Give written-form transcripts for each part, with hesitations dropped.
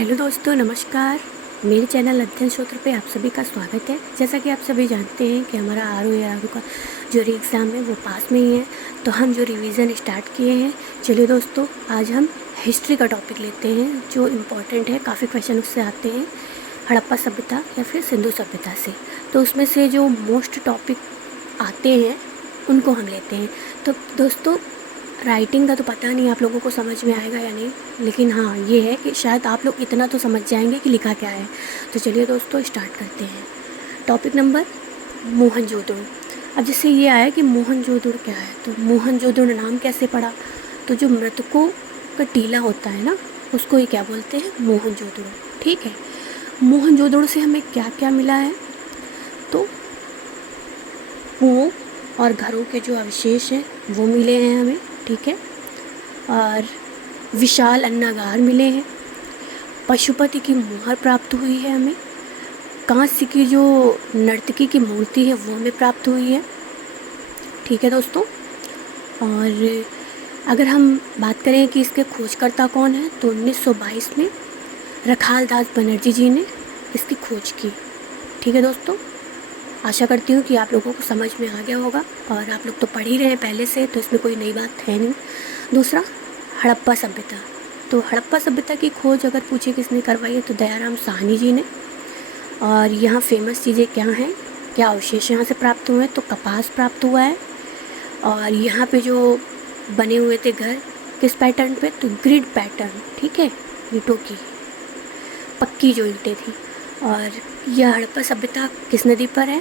Hello दोस्तों, नमस्कार। मेरे चैनल अध्ययन सूत्र पे आप सभी का स्वागत है। जैसा कि आप सभी जानते हैं कि हमारा आर का जो री एग्ज़ाम है वो पास में ही है, तो हम जो रिवीजन स्टार्ट किए हैं। चलिए दोस्तों, आज हम हिस्ट्री का टॉपिक लेते हैं जो इम्पोर्टेंट है। काफ़ी क्वेश्चन उससे आते हैं, हड़प्पा सभ्यता या फिर सिंधु सभ्यता से। तो उसमें से जो मोस्ट टॉपिक आते हैं उनको हम लेते हैं। तो दोस्तों, राइटिंग का तो पता नहीं आप लोगों को समझ में आएगा या नहीं, लेकिन हाँ ये है कि शायद आप लोग इतना तो समझ जाएंगे कि लिखा क्या है। तो चलिए दोस्तों, स्टार्ट करते हैं। Topic number Mohenjodaro. अब जैसे ये आया कि मोहनजोदड़ो क्या है, तो मोहनजोदड़ो नाम कैसे पड़ा? तो जो मृतकों का टीला होता है ना, उसको ही क्या बोलते हैं? मोहनजोदड़ो। ठीक है, मोहनजोदड़ो से हमें क्या क्या मिला है? तो कुओं और घरों के जो अवशेष हैं वो मिले हैं हमें। ठीक है, और विशाल अन्नागार मिले हैं। पशुपति की मुहर प्राप्त हुई है हमें। कांस्य की जो नर्तकी की मूर्ति है वो हमें प्राप्त हुई है। ठीक है दोस्तों, और अगर हम बात करें कि इसके खोजकर्ता कौन है, तो 1922 में रखाल दास बनर्जी जी ने इसकी खोज की। ठीक है दोस्तों, आशा करती हूँ कि आप लोगों को समझ में आ गया होगा, और आप लोग तो पढ़ ही रहे हैं पहले से, तो इसमें कोई नई बात है नहीं। दूसरा, हड़प्पा सभ्यता। तो हड़प्पा सभ्यता की खोज अगर पूछे किसने करवाई है, तो दयाराम साहनी जी ने। और यहाँ फेमस चीज़ें क्या हैं, क्या अवशेष यहाँ से प्राप्त हुए हैं? तो कपास प्राप्त हुआ है। और यहाँ पे जो बने हुए थे घर, किस पैटर्न पे? तो ग्रिड पैटर्न। ठीक है, ईंटों की पक्की जो ईंटें थी। और यह हड़प्पा सभ्यता किस नदी पर है?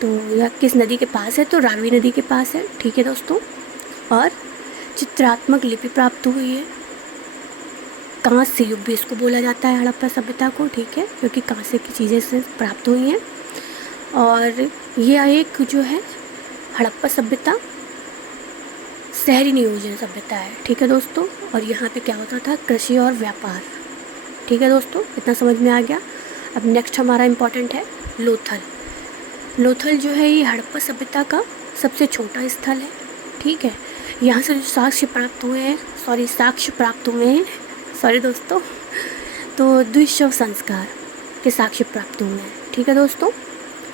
तो यह किस नदी के पास है? तो रावी नदी के पास है। ठीक है दोस्तों, और चित्रात्मक लिपि प्राप्त हुई है। कांस्य युग भी इसको बोला जाता है हड़प्पा सभ्यता को। ठीक है, क्योंकि कांस्य की चीज़ें से प्राप्त हुई हैं। और यह एक जो है हड़प्पा सभ्यता शहरी नियोजन सभ्यता है। ठीक है दोस्तों, और यहाँ पे क्या होता था? कृषि और व्यापार। ठीक है दोस्तों, इतना समझ में आ गया। अब नेक्स्ट हमारा इम्पोर्टेंट है लोथल। लोथल जो है ये हड़प्पा सभ्यता का सबसे छोटा स्थल है। ठीक है, यहाँ से जो साक्ष्य प्राप्त हुए हैं सॉरी दोस्तों, तो द्विशव संस्कार के साक्ष्य प्राप्त हुए हैं। ठीक है दोस्तों,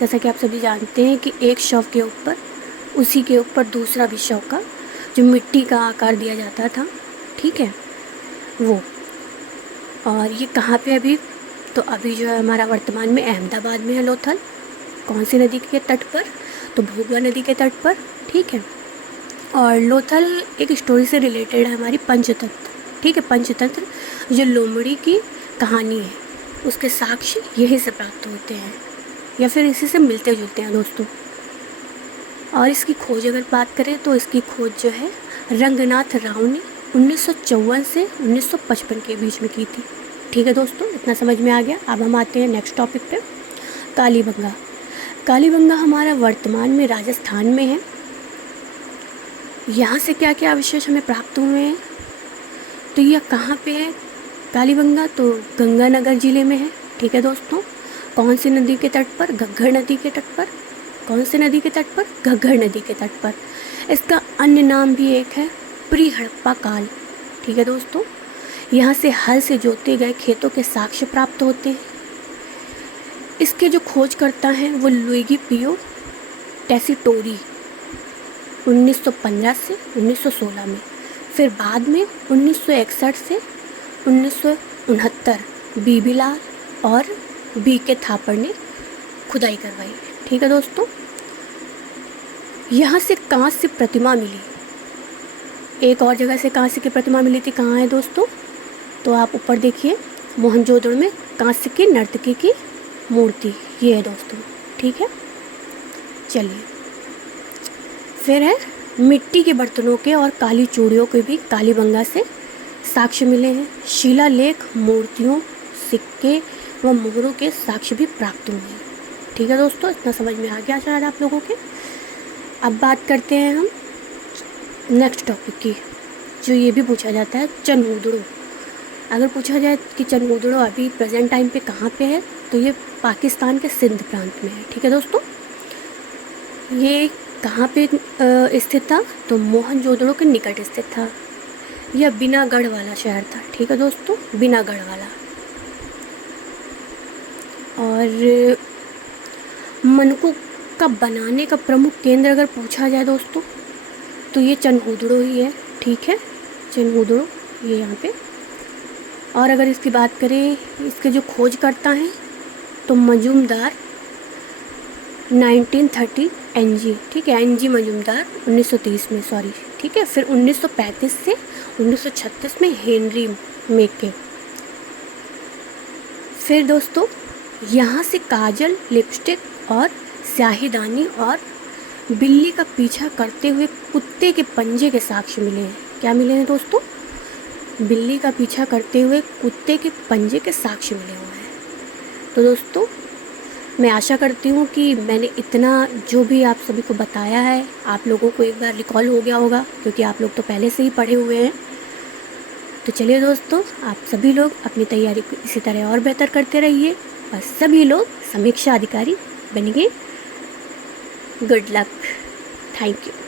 जैसा कि आप सभी जानते हैं कि एक शव के ऊपर उसी के ऊपर दूसरा भी शव का जो मिट्टी का आकार दिया जाता था, ठीक है वो। और ये कहाँ पे अभी? तो अभी जो है हमारा वर्तमान में अहमदाबाद में है लोथल। कौन सी नदी के तट पर? तो भोगवा नदी के तट पर। ठीक है, और लोथल एक स्टोरी से रिलेटेड है, हमारी पंचतंत्र। ठीक है, पंचतंत्र जो लोमड़ी की कहानी है उसके साक्ष्य यही से प्राप्त होते हैं, या फिर इसी से मिलते जुलते हैं दोस्तों। और इसकी खोज अगर बात करें तो इसकी खोज जो है रंगनाथ राव ने 1954 से 1955 के बीच में की थी। ठीक है दोस्तों, इतना समझ में आ गया। अब हम आते हैं नेक्स्ट टॉपिक पे, कालीबंगा। कालीबंगा हमारा वर्तमान में राजस्थान में है। यहाँ से क्या क्या अवशेष हमें प्राप्त हुए हैं? तो यह कहाँ पे है कालीबंगा? तो गंगानगर जिले में है। ठीक है दोस्तों, कौन सी नदी के तट पर? घग्गर नदी के तट पर। कौन सी नदी के तट पर? घग्गर नदी के तट पर। इसका अन्य नाम भी एक है, प्री हड़प्पा काल। ठीक है दोस्तों, यहाँ से हल से जोते गए खेतों के साक्ष्य प्राप्त होते हैं। इसके जो खोजकर्ता हैं वो लुइगी पियो टेसिटोरी 1915 से 1916 में। फिर बाद में 1961 से 1969 बीबीलाल और बीके थापर ने खुदाई करवाई। ठीक है दोस्तों, यहाँ से कांस्य प्रतिमा मिली। एक और जगह से कांस्य की प्रतिमा मिली थी, कहाँ है दोस्तों? तो आप ऊपर देखिए, मोहनजोदड़ो में कांस्य की नर्तकी की मूर्ति ये है दोस्तों। ठीक है, चलिए फिर है मिट्टी के बर्तनों के और काली चूड़ियों के भी कालीबंगा से साक्ष्य मिले हैं। शिलालेख, मूर्तियों, सिक्के व मोहरों के साक्ष्य भी प्राप्त हुए हैं। ठीक है दोस्तों, इतना समझ में आ गया शायद आप लोगों के। अब बात करते हैं हम नेक्स्ट टॉपिक की, जो ये भी पूछा जाता है, चनहूदड़ो। अगर पूछा जाए कि चनहूदड़ो अभी प्रेजेंट टाइम पे कहाँ पे है, तो ये पाकिस्तान के सिंध प्रांत में है। ठीक है दोस्तों, ये कहाँ पे स्थित था? तो मोहनजोदड़ो के निकट स्थित था। यह बिनागढ़ वाला शहर था, ठीक है दोस्तों, बिनागढ़ वाला। और मनकू का बनाने का प्रमुख केंद्र अगर पूछा जाए दोस्तों तो ये चनहुदड़ो ही है, ठीक है, चनहुदड़ो ये यहाँ पे। और अगर इसकी बात करें, इसके जो खोजकर्ता हैं तो मजूमदार 1930 एनजी, ठीक है, एनजी मजूमदार 1930 में, सॉरी, ठीक है। फिर 1935 से 1936 में हेनरी मेके। फिर दोस्तों यहाँ से काजल, लिपस्टिक और स्याहीदानी और बिल्ली का पीछा करते हुए कुत्ते के पंजे के साक्ष्य मिले हैं। क्या मिले हैं दोस्तों? बिल्ली का पीछा करते हुए कुत्ते के पंजे के साक्ष्य मिले हुए हैं। तो दोस्तों मैं आशा करती हूँ कि मैंने इतना जो भी आप सभी को बताया है आप लोगों को एक बार रिकॉल हो गया होगा, क्योंकि आप लोग तो पहले से ही पढ़े हुए हैं। तो चलिए दोस्तों, आप सभी लोग अपनी तैयारी को इसी तरह और बेहतर करते रहिए और सभी लोग समीक्षा अधिकारी बनिए। Good luck, thank you.